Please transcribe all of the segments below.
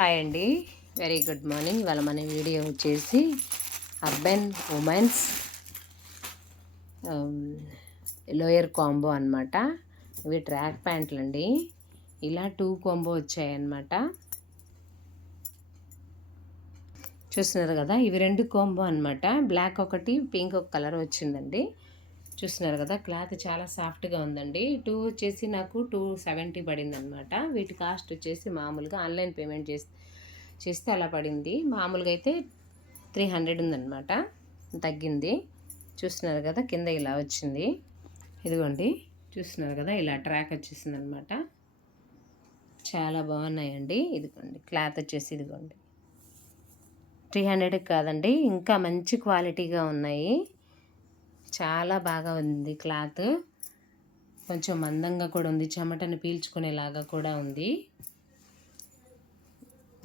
Hi అండి, very good morning. ఇవాళ మన వీడియో వచ్చేసి అర్బన్ ఉమెన్స్ లోయర్ కాంబో అనమాట. ఇవి ట్రాక్ ప్యాంట్లు అండి. ఇలా 2 కాంబో వచ్చాయన్నమాట. చూస్తున్నారు కదా, ఇవి 2 కాంబో అనమాట. బ్లాక్ ఒకటి, పింక్ ఒక కలర్ వచ్చిందండి. చూస్తున్నారు కదా, క్లాత్ చాలా సాఫ్ట్గా ఉందండి. 2 వచ్చేసి నాకు 270 పడింది అనమాట. వీటి కాస్ట్ వచ్చేసి మామూలుగా ఆన్లైన్ పేమెంట్ చేస్తే అలా పడింది. మామూలుగా అయితే 300 ఉందన్నమాట, తగ్గింది. చూస్తున్నారు కదా, కింద ఇలా వచ్చింది. ఇదిగోండి, చూస్తున్నారు కదా, ఇలా ట్రాక్ వచ్చేసింది అనమాట. చాలా బాగున్నాయండి. ఇదిగోండి, క్లాత్ వచ్చేసి ఇదిగోండి 300 కాదండి, ఇంకా మంచి క్వాలిటీగా ఉన్నాయి. చాలా బాగా ఉంది క్లాత్. కొంచెం మందంగా కూడా ఉంది, చెమటను పీల్చుకునేలాగా కూడా ఉంది.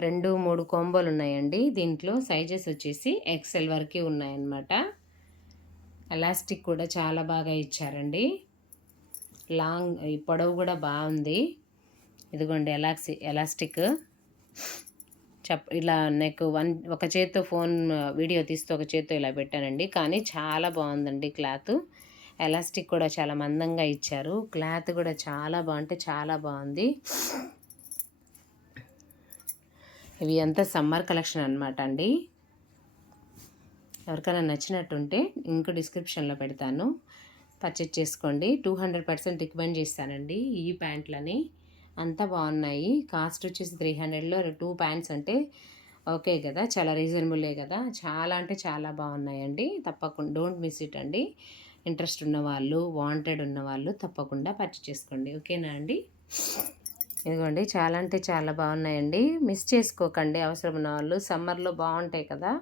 2-3 కాంబోలు ఉన్నాయండి. దీంట్లో సైజెస్ వచ్చేసి ఎక్సెల్ వరకే ఉన్నాయన్నమాట. ఎలాస్టిక్ కూడా చాలా బాగా ఇచ్చారండి. లాంగ్ పొడవు కూడా బాగుంది. ఇదిగోండి ఎలాస్టిక్ ఇలా నెక్ ఒక చేత్తో ఫోన్ వీడియో తీస్తూ ఒక చేత్తో ఇలా పెట్టానండి. కానీ చాలా బాగుందండి క్లాత్. ఎలాస్టిక్ కూడా చాలా మందంగా ఇచ్చారు. క్లాత్ కూడా చాలా బాగుంటే చాలా బాగుంది. ఇవి అంతా సమ్మర్ కలెక్షన్ అనమాట అండి. ఎవరికైనా నచ్చినట్టుంటే లింక్ డిస్క్రిప్షన్లో పెడతాను, పర్చేజ్ చేసుకోండి. 200% రికమెండ్ చేస్తానండి ఈ ప్యాంట్లని. అంతా బాగున్నాయి. కాస్ట్ వచ్చేసి 300లో 2 ప్యాంట్స్ అంటే ఓకే కదా, చాలా రీజనబులే కదా. చాలా అంటే చాలా బాగున్నాయండి. తప్పకుండా డోంట్ మిస్ ఇట్ అండి. ఇంట్రెస్ట్ ఉన్నవాళ్ళు, వాంటెడ్ ఉన్నవాళ్ళు తప్పకుండా పర్చేజ్ చేసుకోండి. ఓకేనా అండి? ఇదిగోండి, చాలా అంటే చాలా బాగున్నాయండి. మిస్ చేసుకోకండి అవసరం ఉన్న వాళ్ళు. సమ్మర్లో బాగుంటాయి కదా,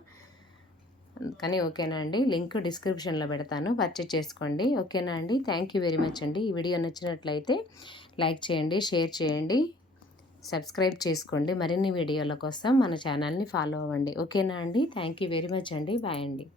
కానీ ఓకేనా అండి. లింక్ డిస్క్రిప్షన్లో పెడతాను, పర్చేజ్ చేసుకోండి. ఓకేనా అండి? థ్యాంక్ యూ వెరీ మచ్ అండి. ఈ వీడియో నచ్చినట్లయితే లైక్ చేయండి, షేర్ చేయండి, సబ్స్క్రైబ్ చేసుకోండి. మరిన్ని వీడియోల కోసం మన ఛానల్ని ఫాలో అవ్వండి. ఓకేనా అండి? థ్యాంక్ యూ వెరీ మచ్ అండి. బాయ్ అండి.